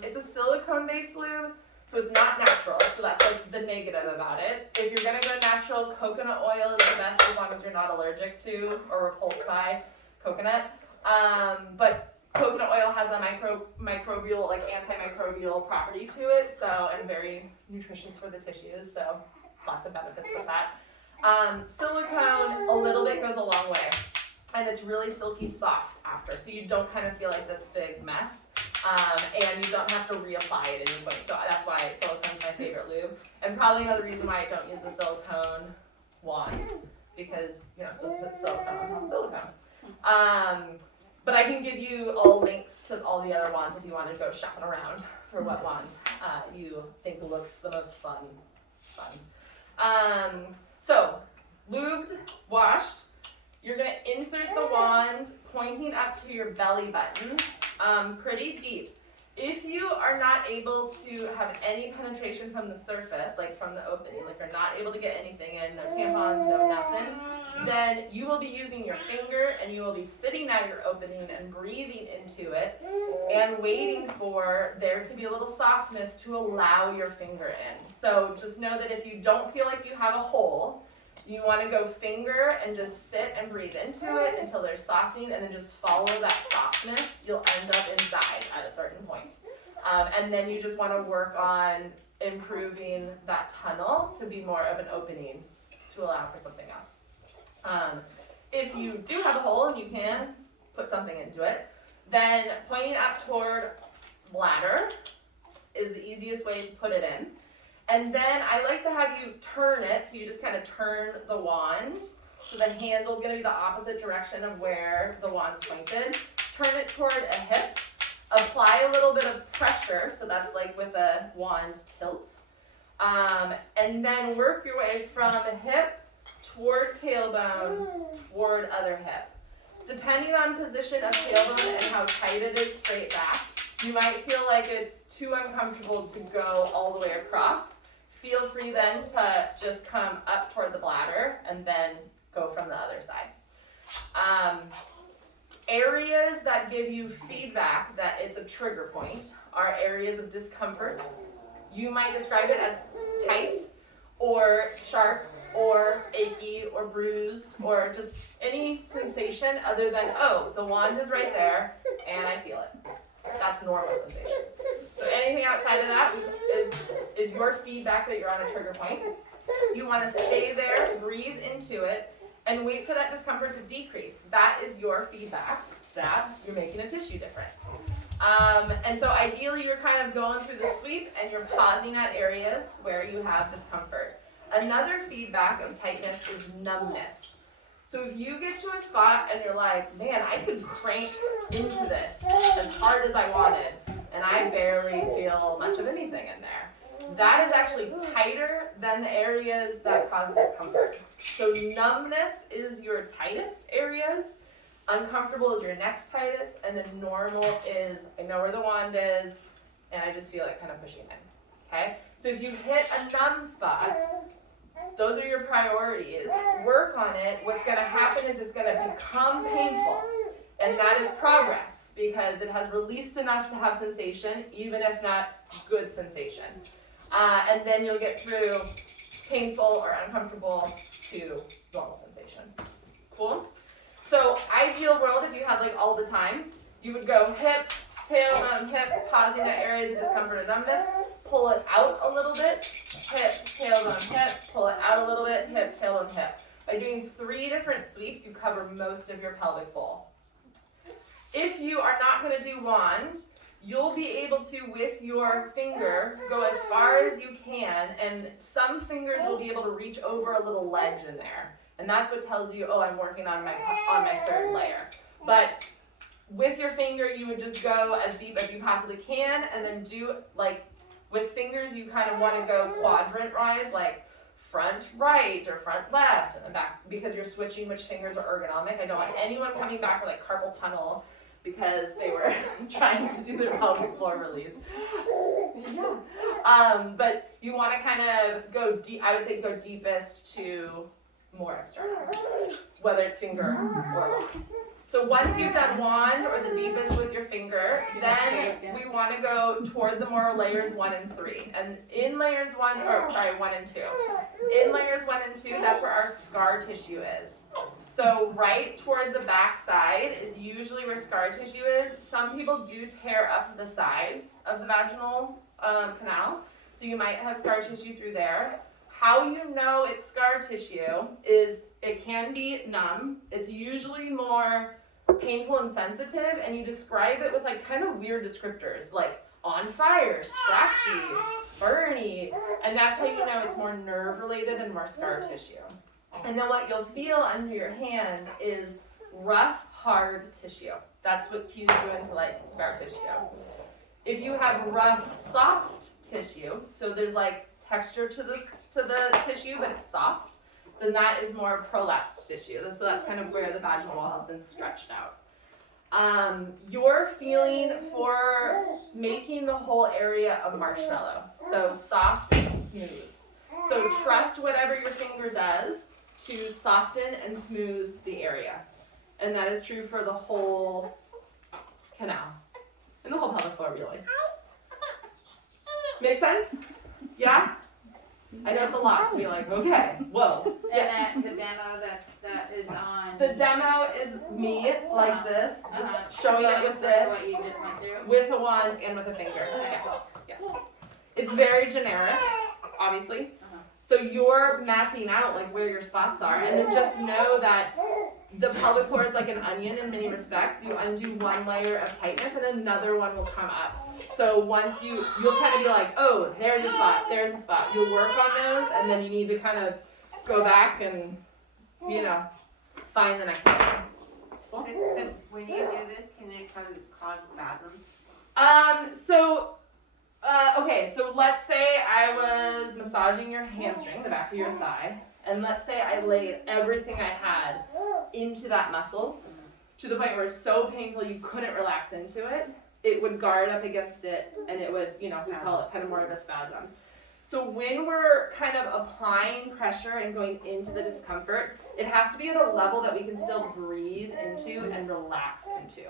It's a silicone-based lube, so it's not natural. So that's like the negative about it. If you're gonna go natural, coconut oil is the best as long as you're not allergic to or repulsed by coconut. But coconut oil has a microbial, like antimicrobial property to it, so, and very nutritious for the tissues, so lots of benefits with that. Silicone, a little bit goes a long way, and it's really silky soft after, so you don't kind of feel like this big mess, and you don't have to reapply it at any point, so that's why silicone's my favorite lube, and probably another reason why I don't use the silicone wand, because you're not supposed to put silicone on silicone. But I can give you all links to all the other wands if you want to go shopping around for what wand you think looks the most fun. So, lubed, washed, you're going to insert the wand pointing up to your belly button, pretty deep. If you are not able to have any penetration from the surface, like from the opening, like you're not able to get anything in, no tampons, no nothing, then you will be using your finger and you will be sitting at your opening and breathing into it and waiting for there to be a little softness to allow your finger in. So just know that if you don't feel like you have a hole, you want to go finger and just sit and breathe into it until there's softening, and then just follow that softness. You'll end up inside at a certain point. And then you just want to work on improving that tunnel to be more of an opening to allow for something else. If you do have a hole and you can put something into it, then pointing up toward bladder is the easiest way to put it in. And then I like to have you turn it, so you just kind of turn the wand. So the handle's going to be the opposite direction of where the wand's pointed. Turn it toward a hip. Apply a little bit of pressure, so that's like with a wand tilt. And then work your way from hip toward tailbone, toward other hip. Depending on position of tailbone and how tight it is straight back, you might feel like it's too uncomfortable to go all the way across. Feel free then to just come up toward the bladder and then go from the other side. Areas that give you feedback that it's a trigger point are areas of discomfort. You might describe it as tight or sharp or achy or bruised or just any sensation other than, oh, the wand is right there and I feel it. That's normal sensation. So anything outside of that is your feedback that you're on a trigger point. You want to stay there, breathe into it, and wait for that discomfort to decrease. That is your feedback that you're making a tissue difference. And so ideally you're kind of going through the sweep and you're pausing at areas where you have discomfort. Another feedback of tightness is numbness. So if you get to a spot and you're like, man, I could crank into this as hard as I wanted, and I barely feel much of anything in there, that is actually tighter than the areas that cause discomfort. So numbness is your tightest areas, uncomfortable is your next tightest, and then normal is, I know where the wand is, and I just feel it kind of pushing in, okay? So if you hit a numb spot, those are your priorities. Work on it. What's going to happen is it's going to become painful. And that is progress because it has released enough to have sensation, even if not good sensation. And then you'll get through painful or uncomfortable to normal sensation. Cool? So ideal world, if you had like all the time, you would go hip, tailbone, hip, pausing at areas of discomfort and numbness, pull it out a little bit, hip, tailbone, hip, pull it out a little bit, hip, tailbone, hip. By doing 3 different sweeps, you cover most of your pelvic bowl. If you are not going to do wand, you'll be able to, with your finger, go as far as you can, and some fingers will be able to reach over a little ledge in there. And that's what tells you, oh, I'm working on my 3rd layer. But with your finger, you would just go as deep as you possibly can, and then do, like, with fingers, you kind of want to go quadrant-wise, like front right or front left, and then back, because you're switching which fingers are ergonomic. I don't want anyone coming back with, like, carpal tunnel because they were trying to do their pelvic floor release. But you want to kind of go deep, I would say go deepest to more external, whether it's finger or wand. So once you've done wand or the deepest with your finger, then we want to go toward the more layers 1 and 3. And in layers 1 and 2. In layers 1 and 2, that's where our scar tissue is. So right toward the back side is usually where scar tissue is. Some people do tear up the sides of the vaginal canal, so you might have scar tissue through there. How you know it's scar tissue is it can be numb. It's usually more painful and sensitive, and you describe it with like kind of weird descriptors like on fire, scratchy, burny, and that's how you know it's more nerve related and more scar tissue. And then what you'll feel under your hand is rough, hard tissue. That's what cues you into like scar tissue. If you have rough, soft tissue, so there's like texture to the tissue, but it's soft, then that is more prolapsed tissue. So that's kind of where the vaginal wall has been stretched out. You're feeling for making the whole area a marshmallow, so soft and smooth. So trust whatever your finger does to soften and smooth the area. And that is true for the whole canal and the whole pelvic floor, really. Make sense? Yeah? I know it's a lot to be like, okay, whoa. And the demo that is on. The demo is me like this, just showing it with this, what you just went through. with a wand and with a finger. Yes, yes. It's very generic, obviously. So you're mapping out like where your spots are, and then just know that the pelvic floor is like an onion in many respects. You undo one layer of tightness, and another one will come up. So once you'll kind of be like, oh, there's a spot, there's a spot. You'll work on those, and then you need to kind of go back and, you know, find the next layer. Cool. When you do this, can it cause spasms? Okay, so let's say I was massaging your hamstring, the back of your thigh, and let's say I laid everything I had into that muscle to the point where it's so painful you couldn't relax into it. It would guard up against it, and it would, you know, we call it kind of more of a spasm. So when we're kind of applying pressure and going into the discomfort, it has to be at a level that we can still breathe into and relax into.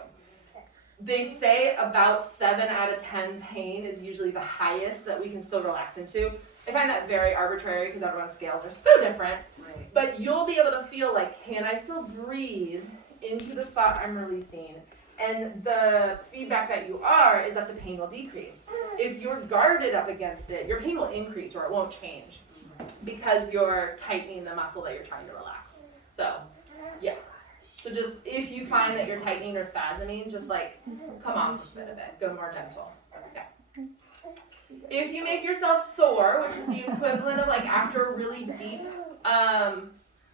They say about 7 out of 10 pain is usually the highest that we can still relax into. I find that very arbitrary because everyone's scales are so different. Right. But you'll be able to feel like, can I still breathe into the spot I'm releasing? And the feedback that you are is that the pain will decrease. If you're guarded up against it, your pain will increase or it won't change because you're tightening the muscle that you're trying to relax. So, yeah. So just, if you find that you're tightening or spasming, just like, come off a bit of it. Go more gentle. Yeah. If you make yourself sore, which is the equivalent of like after a really deep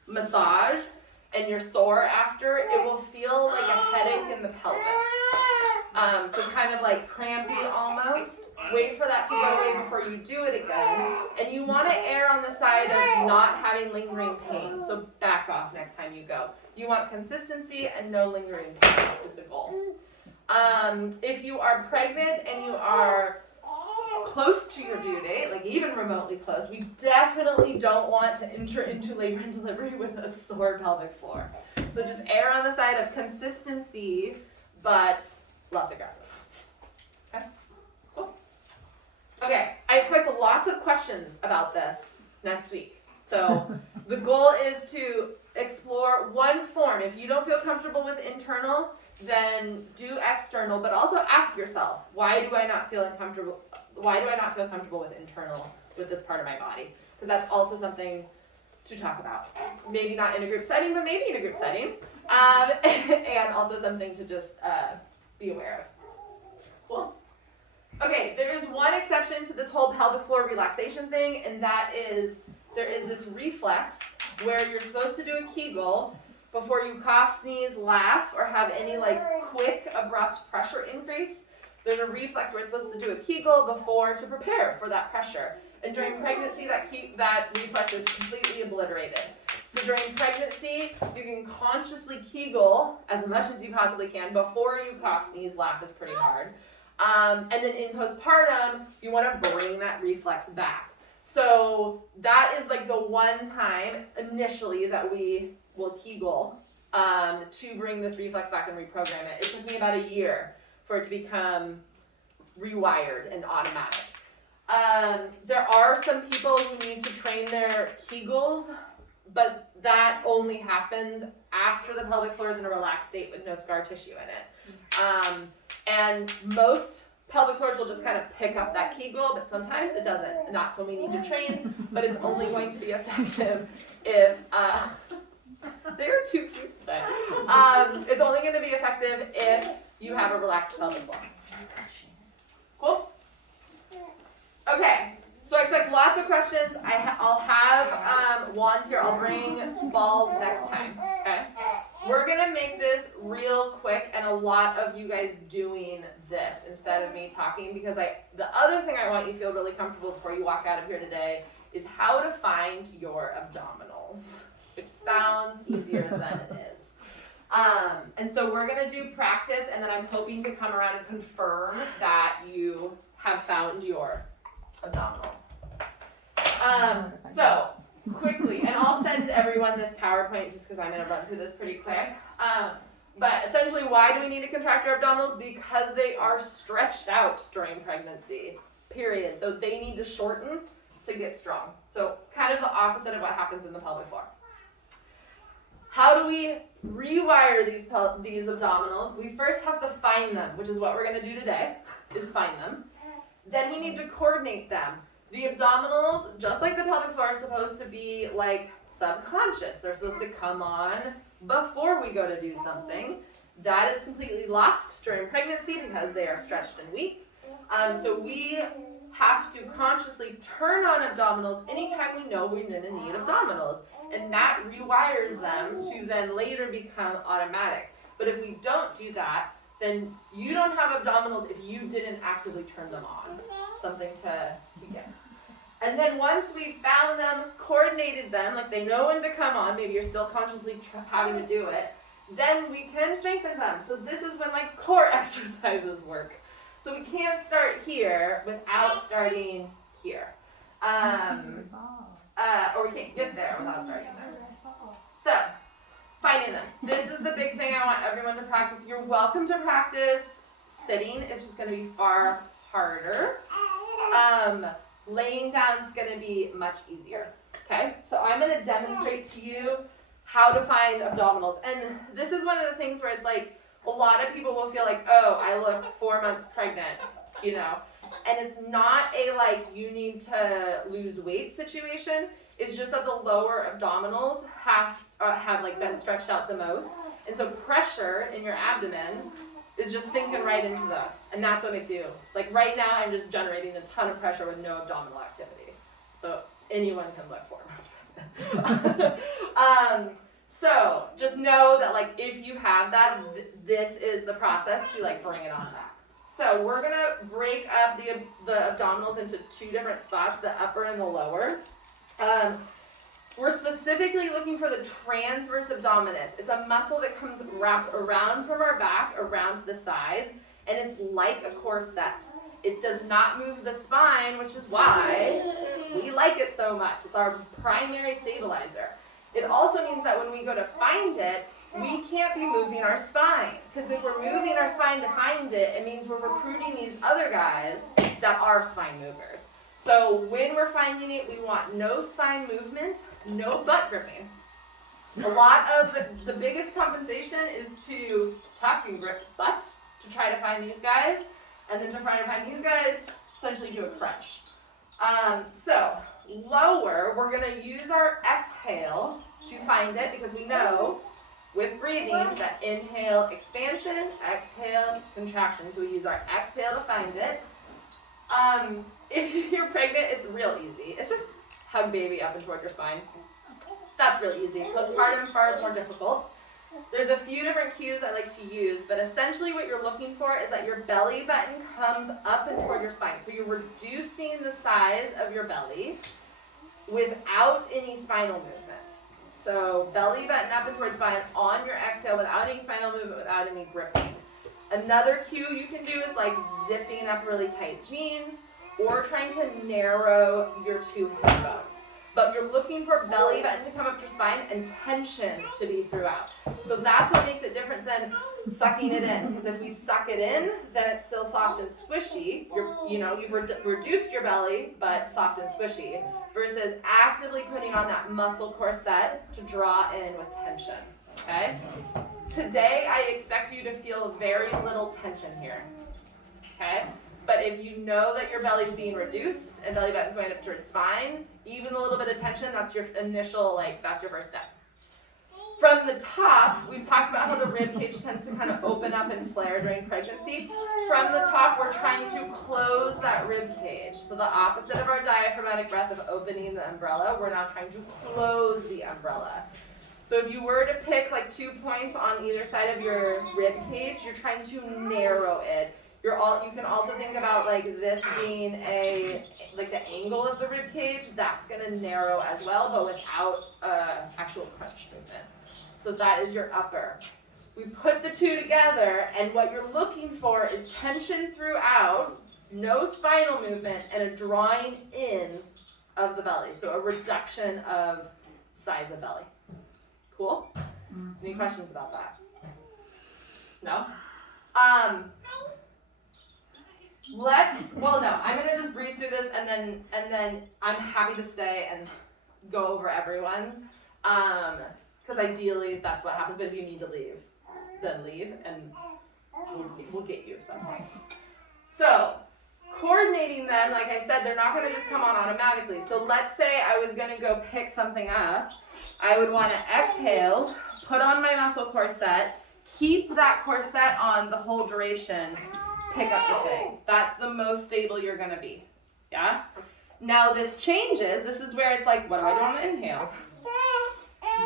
massage, and you're sore after, it will feel like a headache in the pelvis. So kind of like crampy almost. Wait for that to go away before you do it again. And you want to err on the side of not having lingering pain. So back off next time you go. You want consistency and no lingering pain is the goal. If you are pregnant and you are close to your due date, like even remotely close, we definitely don't want to enter into labor and delivery with a sore pelvic floor. So just err on the side of consistency, but less aggressive. Okay, cool. Okay, I expect lots of questions about this next week. So the goal is to explore one form. If you don't feel comfortable with internal, then do external, but also ask yourself, why do I not feel comfortable with internal with this part of my body? Because that's also something to talk about. Maybe not in a group setting, but maybe in a group setting. And also something to just be aware of. Cool. Okay, there is one exception to this whole pelvic floor relaxation thing, and that is there is this reflex where you're supposed to do a Kegel before you cough, sneeze, laugh, or have any like quick, abrupt pressure increase. There's a reflex where it's supposed to do a Kegel before to prepare for that pressure. And during pregnancy, that reflex is completely obliterated. So during pregnancy, you can consciously Kegel as much as you possibly can before you cough, sneeze, laugh is pretty hard. And then in postpartum, you want to bring that reflex back. So that is like the one time initially that we will Kegel to bring this reflex back and reprogram it. It took me about a year for it to become rewired and automatic. There are some people who need to train their Kegels, but that only happens after the pelvic floor is in a relaxed state with no scar tissue in it. And most pelvic floors will just kind of pick up that Kegel, but sometimes it doesn't. And that's when we need to train, but it's only going to be effective if, they're too cute today. It's only going to be effective if you have a relaxed pelvic floor. Cool? Okay, so I expect lots of questions. I'll have wands here. I'll bring balls next time, okay? We're going to make this real quick and a lot of you guys doing this instead of me talking, because the other thing I want you to feel really comfortable before you walk out of here today is how to find your abdominals, which sounds easier than it is. And so we're going to do practice, and then I'm hoping to come around and confirm that you have found your abdominals. So quickly, and I'll send everyone this PowerPoint just because I'm going to run through this pretty quick. But essentially, why do we need to contract our abdominals? Because they are stretched out during pregnancy, period. So they need to shorten to get strong. So kind of the opposite of what happens in the pelvic floor. How do we rewire these abdominals? We first have to find them, which is what we're going to do today, is find them. Then we need to coordinate them. The abdominals, just like the pelvic floor, are supposed to be like subconscious. They're supposed to come on before we go to do something. That is completely lost during pregnancy because they are stretched and weak. So we have to consciously turn on abdominals anytime we know we're going to need abdominals. And that rewires them to then later become automatic. But if we don't do that, then you don't have abdominals if you didn't actively turn them on. Something to get. And then once we found them, coordinated them, like they know when to come on, maybe you're still consciously having to do it, then we can strengthen them. So this is when like core exercises work. So we can't start here without starting here. Or we can't get there without starting there. So, finding them. This is the big thing I want everyone to practice. You're welcome to practice sitting. It's just going to be far harder. Laying down is going to be much easier. Okay? So I'm going to demonstrate to you how to find abdominals. And this is one of the things where it's like, a lot of people will feel like, oh, I look 4 months pregnant, you know. And it's not a like you need to lose weight situation. It's just that the lower abdominals have like been stretched out the most, and so pressure in your abdomen is just sinking right into them, and that's what makes you like right now. I'm just generating a ton of pressure with no abdominal activity, so anyone can look 4 months pregnant. So just know that like if you have that, this is the process to like bring it on back. So we're going to break up the abdominals into 2 different spots, the upper and the lower. We're specifically looking for the transverse abdominis. It's a muscle that wraps around from our back, around to the sides, and it's like a corset. It does not move the spine, which is why we like it so much. It's our primary stabilizer. It also means that when we go to find it, we can't be moving our spine. Because if we're moving our spine to find it, it means we're recruiting these other guys that are spine movers. So when we're finding it, we want no spine movement, no butt gripping. A lot of the biggest compensation is to tuck and grip butt to try to find these guys, and then to try to find these guys, essentially do a crunch. So lower, we're gonna use our exhale to find it, because we know with breathing that inhale, expansion, exhale, contraction. So we use our exhale to find it. If you're pregnant, it's real easy. It's just hug baby up and toward your spine. That's really easy. Postpartum, far more difficult. There's a few different cues I like to use, but essentially what you're looking for is that your belly button comes up and toward your spine. So you're reducing the size of your belly without any spinal movement. So belly button up and toward spine on your exhale without any spinal movement, without any gripping. Another cue you can do is like zipping up really tight jeans or trying to narrow your two hip bones. But you're looking for belly button to come up to your spine and tension to be throughout. So that's what makes it different than sucking it in. Because if we suck it in, then it's still soft and squishy. You've reduced your belly, but soft and squishy. Versus actively putting on that muscle corset to draw in with tension. Okay? Today, I expect you to feel very little tension here. Okay? But if you know that your belly's being reduced and belly button's going up towards spine, even a little bit of tension, that's your initial, that's your first step. From the top, we've talked about how the rib cage tends to kind of open up and flare during pregnancy. From the top, we're trying to close that rib cage. So the opposite of our diaphragmatic breath of opening the umbrella, we're now trying to close the umbrella. So if you were to pick 2 points on either side of your rib cage, you're trying to narrow it. You can also think about this being the angle of the rib cage. That's going to narrow as well, but without actual crunch movement. So that is your upper. We put the two together, and what you're looking for is tension throughout, no spinal movement, and a drawing in of the belly. So a reduction of size of belly. Cool? Any questions about that? No? I'm gonna just breeze through this, and then I'm happy to stay and go over everyone's, because ideally that's what happens. But if you need to leave, then leave, and we'll get you somewhere. So coordinating them, like I said, they're not gonna just come on automatically. So let's say I was gonna go pick something up. I would want to exhale, put on my muscle corset, keep that corset on the whole duration, pick up the thing. That's the most stable you're going to be. Yeah? Now this changes. This is where it's what do I do on the inhale?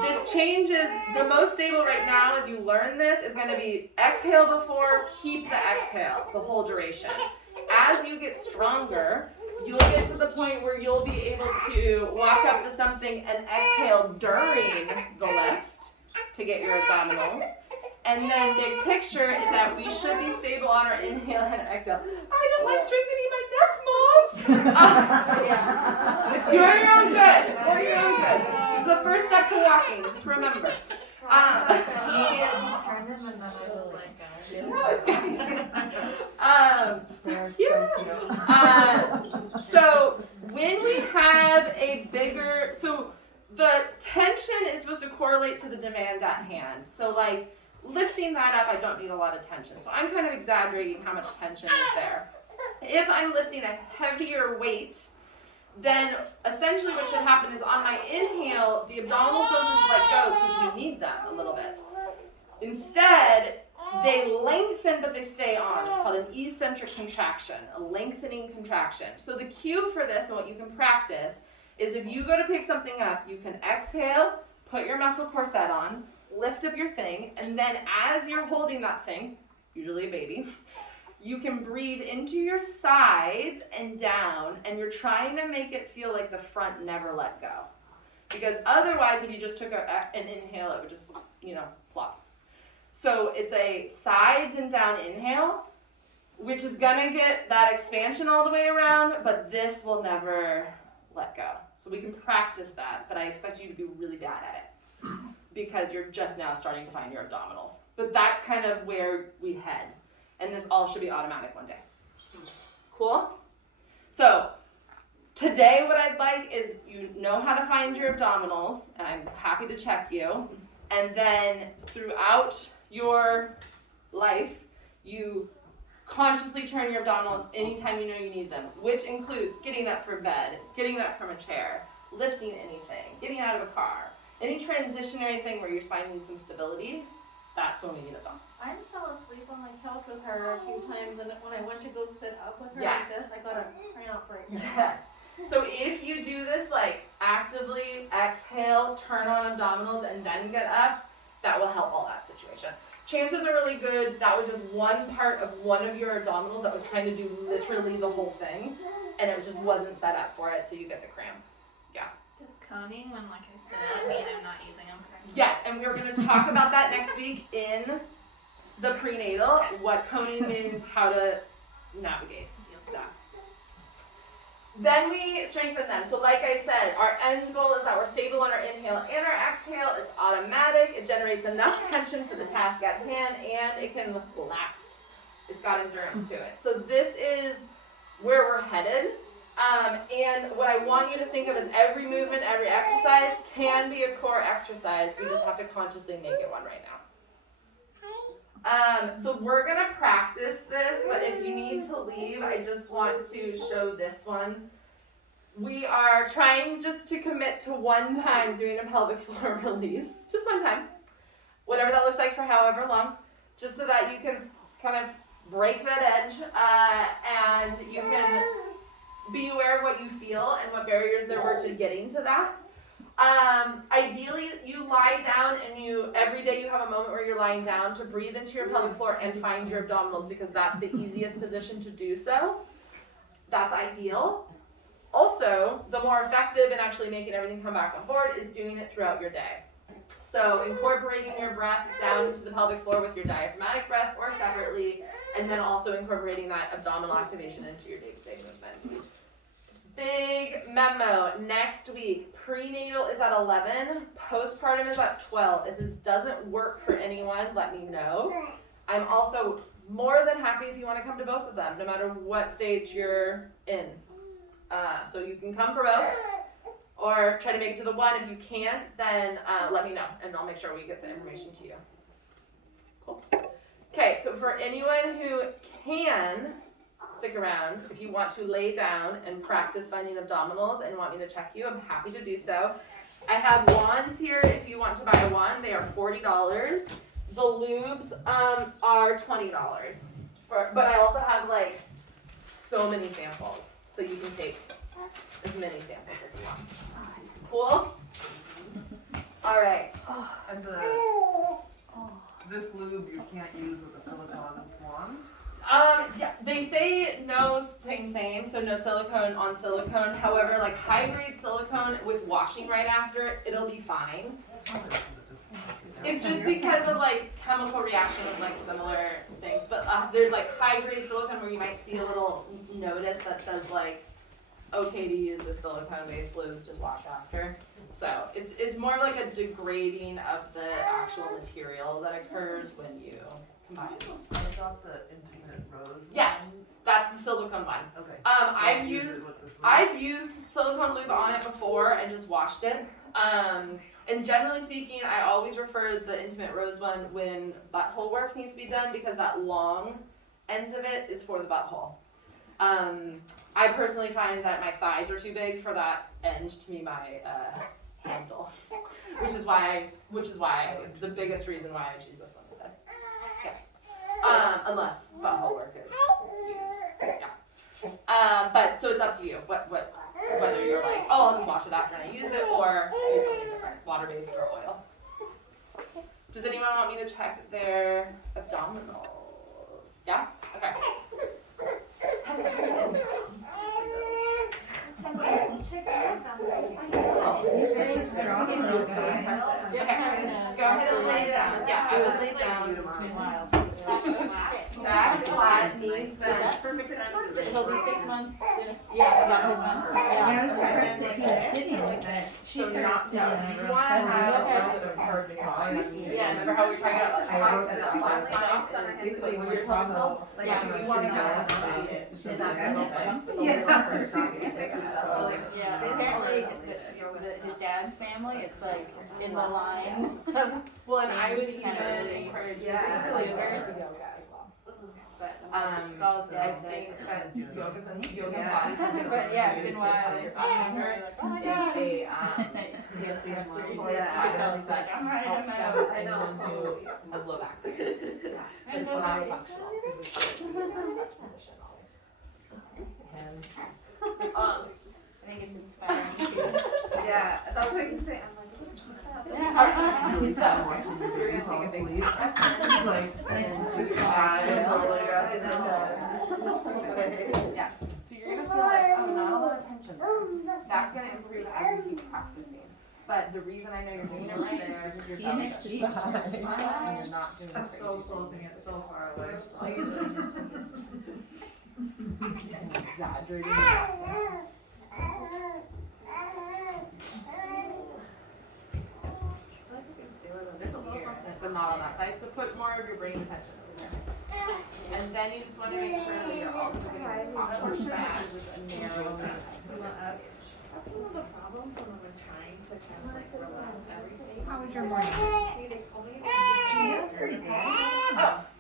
This changes. The most stable right now as you learn this is going to be exhale before, keep the exhale the whole duration. As you get stronger, you'll get to the point where you'll be able to walk up to something and exhale during the lift to get your abdominals. And then big picture is that we should be stable on our inhale and exhale. I don't like strengthening my neck, Mom. It's for your own good. It's for your own good. This is the first step to walking. Just remember. So when we have a bigger, so the tension is supposed to correlate to the demand at hand. So lifting that up, I don't need a lot of tension. So I'm kind of exaggerating how much tension is there. If I'm lifting a heavier weight, then essentially what should happen is on my inhale, the abdominals don't just let go because we need them a little bit. Instead, they lengthen, but they stay on. It's called an eccentric contraction, a lengthening contraction. So the cue for this and what you can practice is if you go to pick something up, you can exhale, put your muscle corset on, lift up your thing, and then as you're holding that thing, usually a baby, you can breathe into your sides and down, and you're trying to make it feel like the front never let go. Because otherwise, if you just took an inhale, it would just, plop. So it's a sides and down inhale, which is gonna get that expansion all the way around, but this will never let go. So we can practice that, but I expect you to be really bad at it. because you're just now starting to find your abdominals. But that's kind of where we head. And this all should be automatic one day. Cool? So today what I'd like is you know how to find your abdominals, and I'm happy to check you. And then throughout your life, you consciously turn your abdominals anytime you know you need them, which includes getting up from bed, getting up from a chair, lifting anything, getting out of a car, any transitionary thing where your spine needs some stability. That's when we need abdominals. I fell asleep on my couch with her a few times, and when I went to go sit up with her Yes. like this, I got a cramp right now. Yes. So if you do this, like actively exhale, turn on abdominals, and then get up, that will help all that situation. Chances are really good that was just one part of one of your abdominals that was trying to do literally the whole thing, and it just wasn't set up for it, so you get the cramp. Does coning when like I sit up mean I'm not using them correctly? Yes, and we're going to talk about that next week in the prenatal, what coning means, how to navigate that. Then we strengthen them. So like I said, our end goal is that we're stable on our inhale and our exhale. It's automatic. It generates enough tension for the task at hand, and it can last. It's got endurance to it. So this is where we're headed. And what I want you to think of is every movement, every exercise can be a core exercise. We just have to consciously make it one right now. So we're going to practice this, but if you need to leave, I just want to show this one. We are trying just to commit to one time doing a pelvic floor release. Just one time. Whatever that looks like for however long. Just so that you can kind of break that edge and you can be aware of what you feel and what barriers there were to getting to that. Ideally, you lie down and every day you have a moment where you're lying down to breathe into your pelvic floor and find your abdominals, because that's the easiest position to do so. That's ideal. Also, the more effective in actually making everything come back on board is doing it throughout your day. So incorporating your breath down to the pelvic floor with your diaphragmatic breath or separately, and then also incorporating that abdominal activation into your day-to-day movement. Big memo, next week, prenatal is at 11, postpartum is at 12. If this doesn't work for anyone, let me know. I'm also more than happy if you want to come to both of them, no matter what stage you're in. So you can come for both, or try to make it to the one. If you can't, then let me know, and I'll make sure we get the information to you. Cool. Okay, so for anyone who can stick around, if you want to lay down and practice finding abdominals and want me to check you, I'm happy to do so. I have wands here if you want to buy a wand. They are $40. The lubes are $20. But I also have like so many samples, so you can take as many samples as you want. Cool? All right. And this lube you can't use with a silicone wand? Yeah, they say no same, so no silicone on silicone. However, like high-grade silicone with washing right after it, it'll be fine. It's just because of like chemical reaction of like similar things. But there's like high-grade silicone where you might see a little notice that says like, okay to use with silicone-based lubes, just wash after. So it's more like a degrading of the actual material that occurs when you combine them. I got the intimate rose. Yes. one. That's the silicone one. Okay. I've Don't use used it with this lube. I've used silicone lube on it before and just washed it. And generally speaking, I always refer the intimate rose one when butthole work needs to be done, because that long end of it is for the butthole. I personally find that my thighs are too big for that end to be my handle, which is why the biggest reason why I choose this one instead. Yeah. Unless butthole work is, yeah. But so it's up to you. Whether you're like, oh, I'll just wash it after I use it, or use something different, water-based or oil. Does anyone want me to check their abdominals? Yeah? Okay. You're such a strong little guy. Okay. Go ahead and lay down. Yeah, I would lay down. Meanwhile. Back, flat, knees bent. Perfect sense. It'll be 6 months. Yeah, about 6 months. Yeah, I Yeah. was surprised that he was sitting like that. She So started not, sitting no, on you around wanna 7. have Okay. a little bit of perfect yeah, remember how we talked about the top and the flat spine? Basically, when you're talking about, like, Yeah, you you wanna wanna have go a is is that that middle sense? space with a little bit Yeah, apparently his dad's family, it's like in the line. Well, and I would even encourage you to Yeah. do yoga as well. But It's all his I dad think said. that yoga's and yoga Yeah. body something But yeah, it's really been to tell wild. your family member Oh my is god. a cancer restoration Yeah, I can tell he's like, I'm right, helps I'm them out. anyone who has low back pain. But it's not functional because we should be in touch condition always. And I think it's inspiring. Yeah, that's what I can say. I'm like, so you're gonna take a big deep breath in. Like, And then nice to your and exhale. totally got his head. Yeah, so you're gonna feel like, oh, not a lot of tension there. That's gonna improve as you keep practicing. But the reason I know you're doing it right is because your belly is deep and you're not doing I'm it so crazy. closing it so far away. Exaggerating the accent. But not on that side, so put more of your brain attention over there. And then you just want to make sure that you're also getting the top portion, which is just a narrow That's one of the problems when we're trying to kind of like relax everything. How was your morning? See, they told me That's pretty good.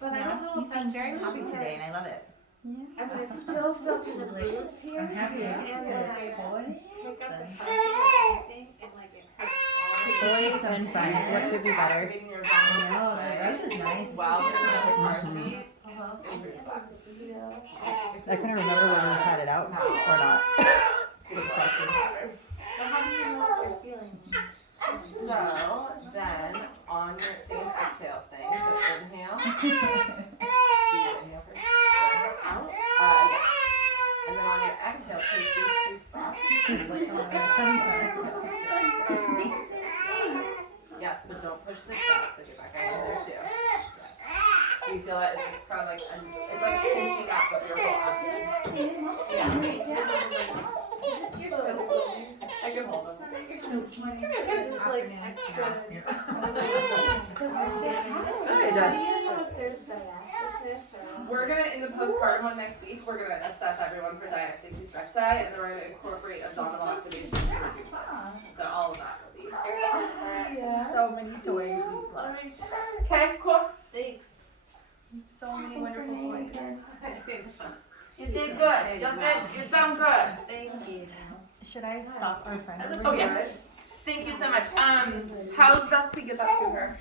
but I don't know You if seem that's very just happy today, and I love it. I mean, I still feel kind of bruised here. I'm happy to And hear then it. I Boys pick up the and- pressure and everything, and like it hurts all Boys and friends, what could be better? Activating your abdominal No, this that way is nice. while you're doing the car seat, Uh-huh. improves that. I couldn't remember when we had it out or not. Good question. So how do you know what you're feeling? So then on your same exhale thing, so inhale. Do your inhale first. Good. Out. Yes. And then on your exhale, take these two spots. Just like yes, but don't push the steps. So get back in there too. Yes. Do you feel that it's just kind of like it's like cinching up with your whole abdomen? You're so good. I can hold them. You're so funny. It's like extra. How do you know if there's diastasis or? We're gonna, in the postpartum one next week, we're gonna assess everyone for diastasis recti, and then we're gonna incorporate abdominal activation to reduce that. So all of that will be. So many toys he's left. Okay, cool. Thanks. So many wonderful toys. You did good. You done good. Thank you. Should I stop our friend I look over Okay. here? good. Thank you so much. How's best we get that to her?